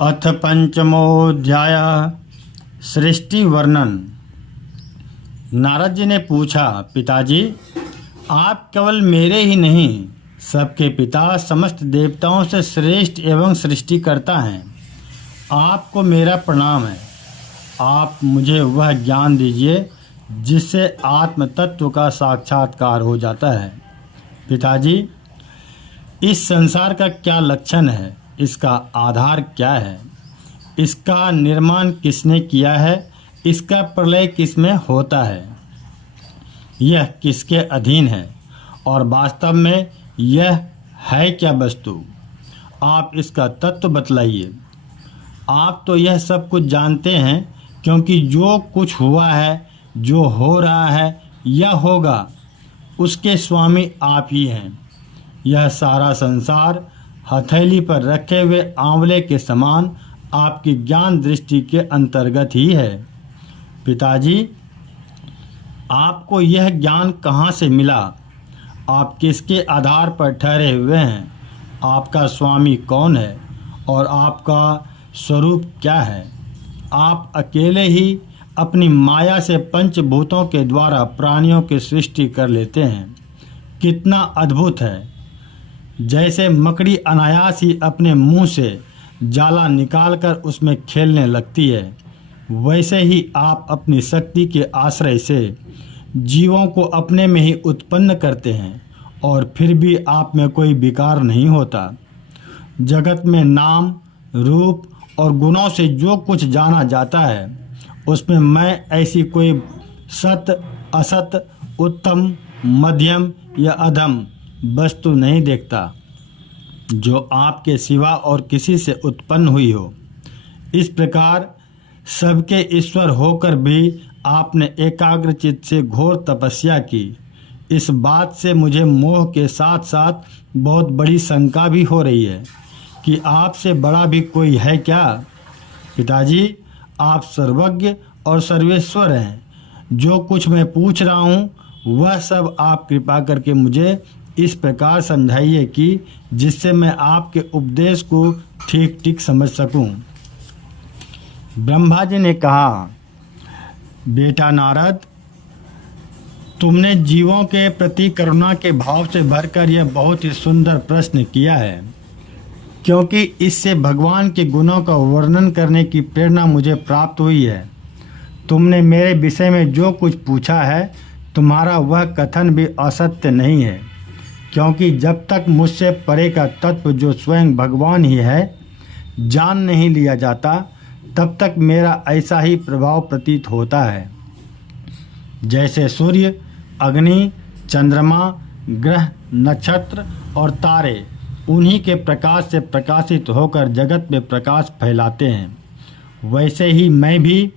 अथ पंचमोऽध्याय सृष्टि वर्णन। नारद जी ने पूछा, पिताजी, आप केवल मेरे ही नहीं सबके पिता समस्त देवताओं से श्रेष्ठ एवं सृष्टिकर्ता हैं। आपको मेरा प्रणाम है। आप मुझे वह ज्ञान दीजिए जिससे आत्म तत्व का साक्षात्कार हो जाता है। पिताजी, इस संसार का क्या लक्षण है, इसका आधार क्या है, इसका निर्माण किसने किया है, इसका प्रलय किसमें होता है, यह किसके अधीन है और वास्तव में यह है क्या वस्तु, आप इसका तत्व बतलाइए। आप तो यह सब कुछ जानते हैं, क्योंकि जो कुछ हुआ है, जो हो रहा है या होगा, उसके स्वामी आप ही हैं। यह सारा संसार हथेली पर रखे हुए आंवले के समान आपकी ज्ञान दृष्टि के अंतर्गत ही है। पिताजी, आपको यह ज्ञान कहाँ से मिला? आप किसके आधार पर ठहरे हुए हैं? आपका स्वामी कौन है और आपका स्वरूप क्या है? आप अकेले ही अपनी माया से पंचभूतों के द्वारा प्राणियों की सृष्टि कर लेते हैं। कितना अद्भुत है! जैसे मकड़ी अनायास ही अपने मुंह से जाला निकालकर उसमें खेलने लगती है, वैसे ही आप अपनी शक्ति के आश्रय से जीवों को अपने में ही उत्पन्न करते हैं और फिर भी आप में कोई विकार नहीं होता। जगत में नाम, रूप और गुणों से जो कुछ जाना जाता है, उसमें मैं ऐसी कोई सत, असत, उत्तम, मध्यम या अधम वस्तु नहीं देखता जो आपके सिवा और किसी से उत्पन्न हुई हो। इस प्रकार सबके ईश्वर होकर भी आपने एकाग्र चित्त से घोर तपस्या की। इस बात से मुझे मोह के साथ साथ बहुत बड़ी शंका भी हो रही है कि आपसे बड़ा भी कोई है क्या? पिताजी, आप सर्वज्ञ और सर्वेश्वर हैं। जो कुछ मैं पूछ रहा हूँ वह सब आप कृपा करके मुझे इस प्रकार समझाइए कि जिससे मैं आपके उपदेश को ठीक ठीक समझ सकूं। ब्रह्मा जी ने कहा, बेटा नारद, तुमने जीवों के प्रति करुणा के भाव से भरकर यह बहुत ही सुंदर प्रश्न किया है, क्योंकि इससे भगवान के गुणों का वर्णन करने की प्रेरणा मुझे प्राप्त हुई है। तुमने मेरे विषय में जो कुछ पूछा है, तुम्हारा वह कथन भी असत्य नहीं है, क्योंकि जब तक मुझसे परे का तत्व जो स्वयं भगवान ही है जान नहीं लिया जाता, तब तक मेरा ऐसा ही प्रभाव प्रतीत होता है। जैसे सूर्य, अग्नि, चंद्रमा, ग्रह, नक्षत्र और तारे उन्हीं के प्रकाश से प्रकाशित होकर जगत में प्रकाश फैलाते हैं, वैसे ही मैं भी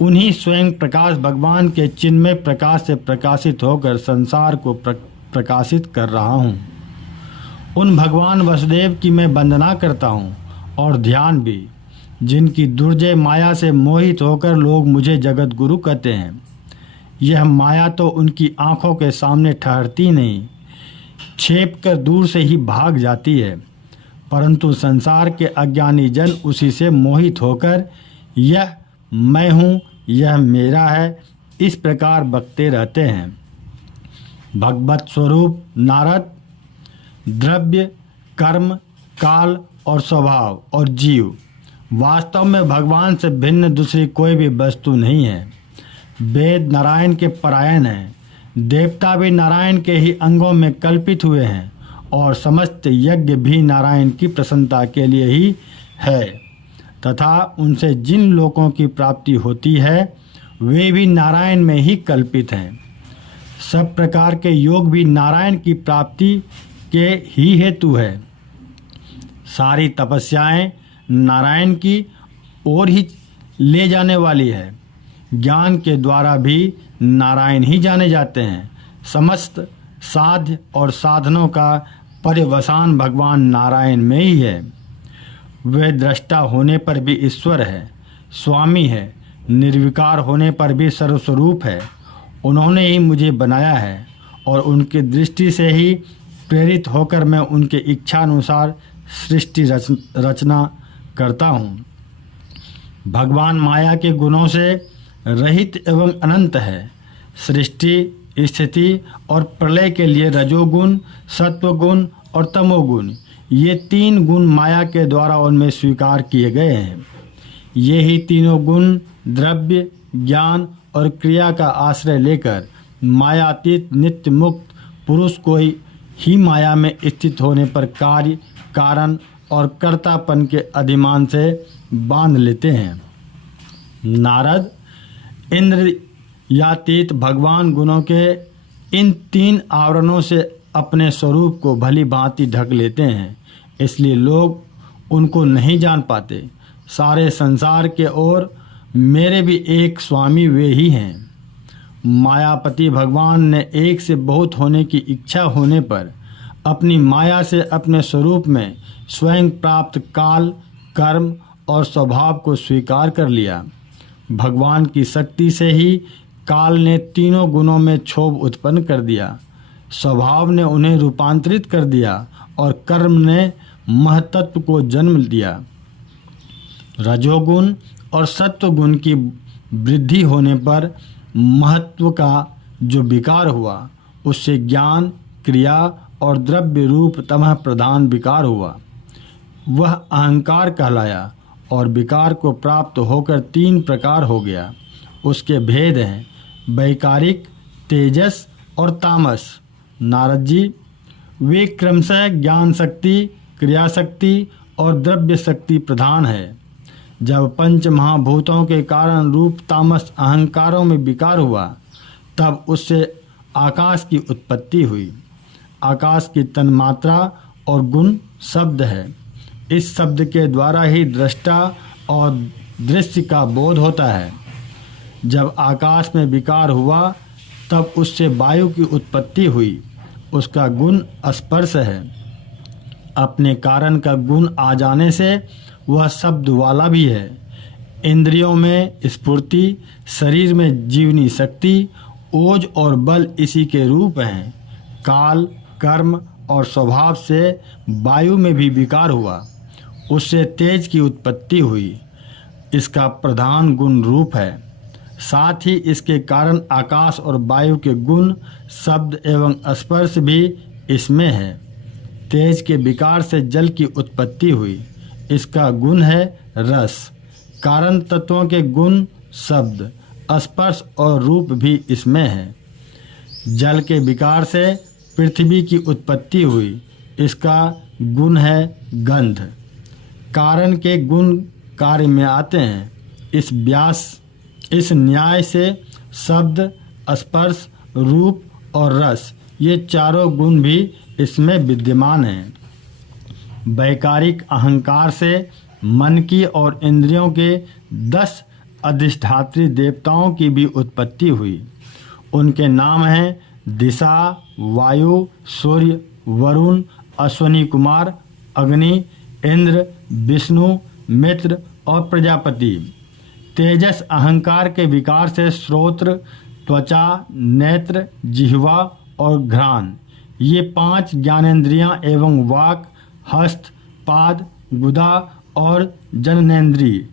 उन्हीं स्वयं प्रकाश भगवान के चिन्मय प्रकाश से प्रकाशित होकर संसार को प्रकाशित कर रहा हूँ। उन भगवान वसुदेव की मैं वंदना करता हूँ और ध्यान भी, जिनकी दुर्जय माया से मोहित होकर लोग मुझे जगत गुरु कहते हैं। यह माया तो उनकी आँखों के सामने ठहरती नहीं, छेप कर दूर से ही भाग जाती है, परंतु संसार के अज्ञानी जन उसी से मोहित होकर यह मैं हूँ, यह मेरा है, इस प्रकार बकते रहते हैं। भगवत स्वरूप नारद, द्रव्य, कर्म, काल और स्वभाव और जीव वास्तव में भगवान से भिन्न दूसरी कोई भी वस्तु नहीं है। वेद नारायण के परायण हैं, देवता भी नारायण के ही अंगों में कल्पित हुए हैं और समस्त यज्ञ भी नारायण की प्रसन्नता के लिए ही है, तथा उनसे जिन लोकों की प्राप्ति होती है वे भी नारायण में ही कल्पित हैं। सब प्रकार के योग भी नारायण की प्राप्ति के ही हेतु है। सारी तपस्याएं नारायण की ओर ही ले जाने वाली है। ज्ञान के द्वारा भी नारायण ही जाने जाते हैं। समस्त साध्य और साधनों का पर्यवसान भगवान नारायण में ही है। वे दृष्टा होने पर भी ईश्वर है, स्वामी है, निर्विकार होने पर भी सर्वस्वरूप है। उन्होंने ही मुझे बनाया है और उनकी दृष्टि से ही प्रेरित होकर मैं उनके इच्छानुसार सृष्टि रचना करता हूँ। भगवान माया के गुणों से रहित एवं अनंत है। सृष्टि, स्थिति और प्रलय के लिए रजोगुण, सत्वगुण और तमोगुण, ये 3 गुण माया के द्वारा उनमें स्वीकार किए गए हैं। ये ही तीनों गुण द्रव्य, ज्ञान और क्रिया का आश्रय लेकर मायातीत नित्य मुक्त पुरुष को ही माया में स्थित होने पर कार्य, कारण और कर्तापन के अधिमान से बांध लेते हैं। नारद इंद्रियातीत भगवान गुणों के इन 3 आवरणों से अपने स्वरूप को भली भांति ढक लेते हैं, इसलिए लोग उनको नहीं जान पाते। सारे संसार के ओर मेरे भी एक स्वामी वे ही हैं। मायापति भगवान ने एक से बहुत होने की इच्छा होने पर अपनी माया से अपने स्वरूप में स्वयं प्राप्त काल, कर्म और स्वभाव को स्वीकार कर लिया। भगवान की शक्ति से ही काल ने तीनों गुणों में क्षोभ उत्पन्न कर दिया, स्वभाव ने उन्हें रूपांतरित कर दिया और कर्म ने महतत्व को जन्म दिया। रजोगुण और सत्वगुण की वृद्धि होने पर महत्व का जो विकार हुआ, उससे ज्ञान, क्रिया और द्रव्य रूप तमह प्रधान विकार हुआ। वह अहंकार कहलाया और विकार को प्राप्त होकर 3 प्रकार हो गया। उसके भेद हैं वैकारिक, तेजस और तामस। नारद जी, वे क्रमशः ज्ञान शक्ति, क्रिया शक्ति और द्रव्य शक्ति प्रधान है। जब 5 महाभूतों के कारण रूप तामस अहंकारों में विकार हुआ, तब उससे आकाश की उत्पत्ति हुई। आकाश की तन्मात्रा और गुण शब्द है। इस शब्द के द्वारा ही दृष्टा और दृश्य का बोध होता है। जब आकाश में विकार हुआ, तब उससे वायु की उत्पत्ति हुई। उसका गुण स्पर्श है। अपने कारण का गुण आ जाने से वह शब्द वाला भी है। इंद्रियों में स्फूर्ति, शरीर में जीवनी शक्ति, ओज और बल इसी के रूप हैं। काल, कर्म और स्वभाव से वायु में भी विकार हुआ, उससे तेज की उत्पत्ति हुई। इसका प्रधान गुण रूप है। साथ ही इसके कारण आकाश और वायु के गुण, शब्द एवं स्पर्श भी इसमें है। तेज के विकार से जल की उत्पत्ति हुई। इसका गुण है रस। कारण तत्वों के गुण, शब्द, स्पर्श और रूप भी इसमें है। जल के विकार से पृथ्वी की उत्पत्ति हुई। इसका गुण है गंध। कारण के गुण कार्य में आते हैं। इस न्याय से शब्द, स्पर्श, रूप और रस, ये चारों गुण भी इसमें विद्यमान हैं। वैकारिक अहंकार से मन की और इंद्रियों के 10 अधिष्ठात्री देवताओं की भी उत्पत्ति हुई। उनके नाम हैं दिशा, वायु, सूर्य, वरुण, अश्वनी कुमार, अग्नि, इंद्र, विष्णु, मित्र और प्रजापति। तेजस अहंकार के विकार से श्रोत्र, त्वचा, नेत्र, जिह्वा और घ्राण, ये 5 ज्ञानेंद्रियां एवं वाक, हस्त, पाद, गुदा और जननेन्द्रिय,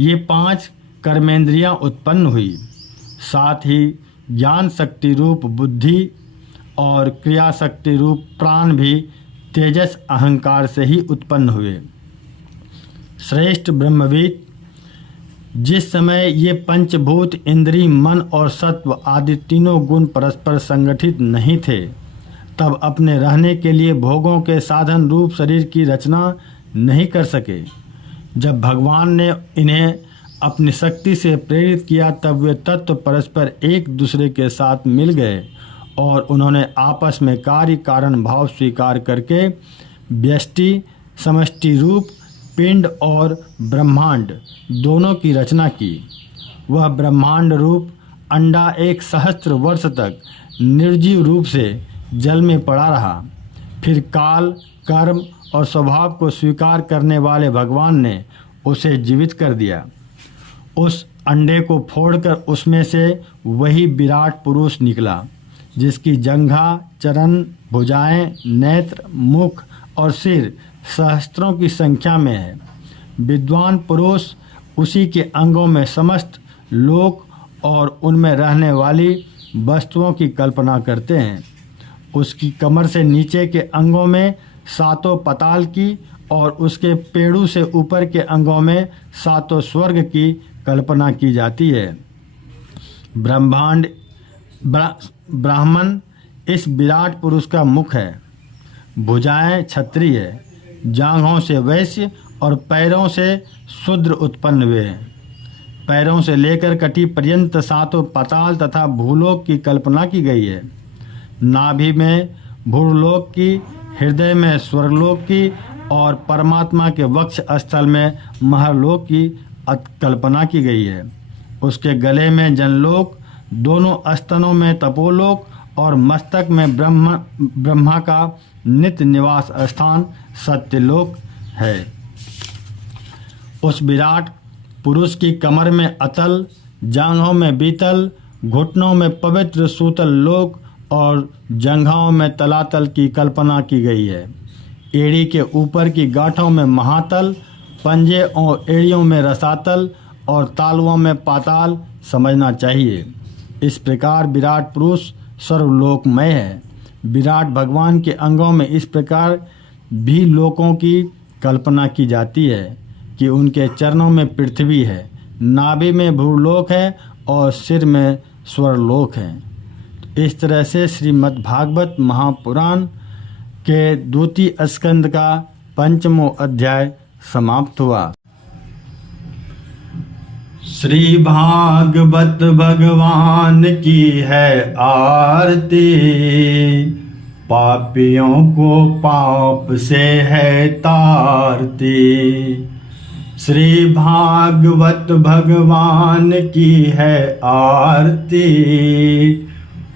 ये 5 कर्मेंद्रियां उत्पन्न हुई। साथ ही ज्ञान शक्ति रूप बुद्धि और क्रिया शक्ति रूप प्राण भी तेजस अहंकार से ही उत्पन्न हुए। श्रेष्ठ ब्रह्मविद, जिस समय ये पंचभूत, इंद्रिय, मन और सत्व आदि तीनों गुण परस्पर संगठित नहीं थे, तब अपने रहने के लिए भोगों के साधन रूप शरीर की रचना नहीं कर सके। जब भगवान ने इन्हें अपनी शक्ति से प्रेरित किया, तब वे तत्व परस्पर एक दूसरे के साथ मिल गए और उन्होंने आपस में कार्य कारण भाव स्वीकार करके व्यष्टि, समष्टि रूप, पिंड और ब्रह्मांड दोनों की रचना की। वह ब्रह्मांड रूप अंडा 1 सहस्त्र वर्ष तक निर्जीव रूप से जल में पड़ा रहा। फिर काल, कर्म और स्वभाव को स्वीकार करने वाले भगवान ने उसे जीवित कर दिया। उस अंडे को फोड़कर उसमें से वही विराट पुरुष निकला, जिसकी जंघा, चरण, भुजाएं, नेत्र, मुख और सिर सहस्त्रों की संख्या में है। विद्वान पुरुष उसी के अंगों में समस्त लोक और उनमें रहने वाली वस्तुओं की कल्पना करते हैं। उसकी कमर से नीचे के अंगों में सातों पताल की और उसके पेड़ू से ऊपर के अंगों में सातों स्वर्ग की कल्पना की जाती है। ब्राह्मण इस विराट पुरुष का मुख है, भुजाएं क्षत्रिय, जांघों से वैश्य और पैरों से शूद्र उत्पन्न हुए हैं। पैरों से लेकर कटी पर्यंत सातों पाताल तथा भूलोक की कल्पना की गई है। नाभि में भूलोक की, हृदय में स्वर्गलोक की और परमात्मा के वक्ष स्थल में महलोक की कल्पना की गई है। उसके गले में जनलोक, दोनों स्तनों में तपोलोक और मस्तक में ब्रह्मा का नित्य निवास स्थान सत्यलोक है। उस विराट पुरुष की कमर में अतल, जांघों में बीतल, घुटनों में पवित्र सूतल लोक और जंघाओं में तलातल की कल्पना की गई है। एड़ी के ऊपर की गांठों में महातल, पंजे और एड़ियों में रसातल और तालुओं में पाताल समझना चाहिए। इस प्रकार विराट पुरुष सर्वलोकमय है। विराट भगवान के अंगों में इस प्रकार भी लोकों की कल्पना की जाती है कि उनके चरणों में पृथ्वी है, नाभि में भूलोक है और सिर में स्वर्गलोक है। इस तरह से श्रीमद् भागवत महापुराण के द्वितीय स्कंद का 5वां अध्याय समाप्त हुआ। श्री भागवत भगवान की है आरती, पापियों को पाप से है तारती। श्री भागवत भगवान की है आरती,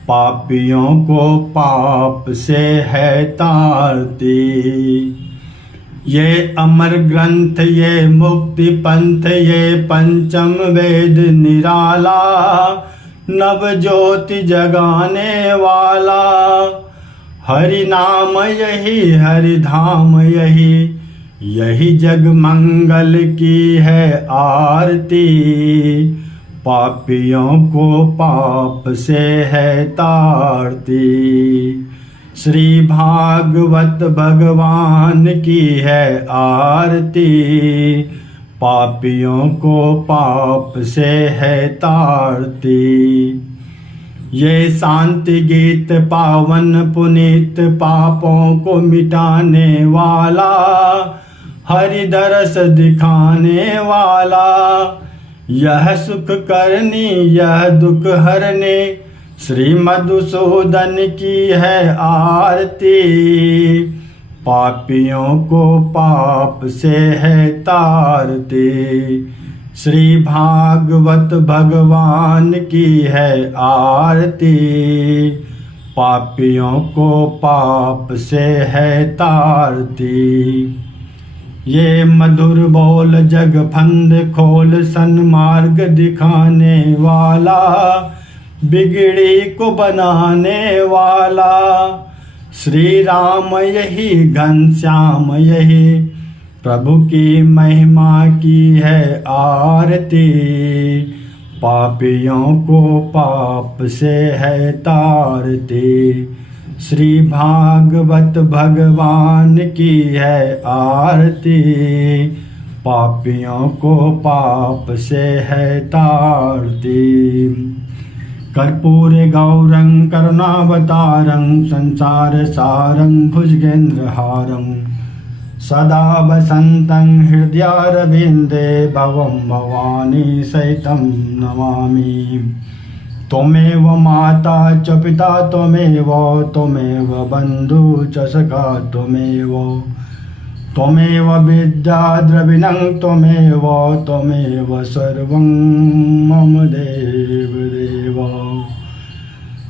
पापियों को पाप से है तारती। ये अमर ग्रंथ, ये मुक्ति पंथ, ये पंचम वेद निराला, नव ज्योति जगाने वाला। हरि नाम यही, हरि धाम यही, यही जग मंगल की है आरती। पापियों को पाप से है तारती। श्री भागवत भगवान की है आरती, पापियों को पाप से है तारती। ये शांति गीत पावन पुनीत, पापों को मिटाने वाला, हरि दरस दिखाने वाला। यह सुख करनी, यह दुख हरने, श्री मधुसूदन की है आरती। पापियों को पाप से है तारती। श्री भागवत भगवान की है आरती, पापियों को पाप से है तारती। ये मधुर बोल जग फंद खोल, सन्मार्ग दिखाने वाला, बिगड़ी को बनाने वाला। श्री राम यही, घनश्याम यही, प्रभु की महिमा की है आरती। पापियों को पाप से है तारती। श्री भागवत भगवान की है आरती, पापियों को पाप से है तारती। कर्पूर गौरं करुणावतारं, संसार सारं भुजगेन्द्रहारं, सदा वसन्तं हृदयारविन्दे, भवं भवानी सहितं नमामि। त्वमेव माता च पिता त्वमेव, त्वमेव बन्धु च सखा त्वमेव, त्वमेव विद्या द्रविणं त्वमेव, त्वमेव सर्वं मम देवदेव।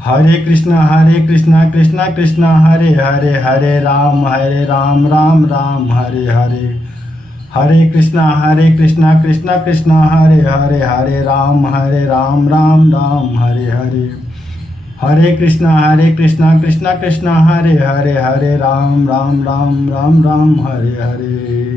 हरे कृष्ण कृष्ण कृष्ण हरे हरे, हरे राम राम राम हरे हरे। हरे कृष्ण कृष्ण कृष्ण हरे हरे, हरे राम राम राम हरे हरे। हरे कृष्ण कृष्ण कृष्ण हरे हरे, हरे राम राम राम हरे हरे।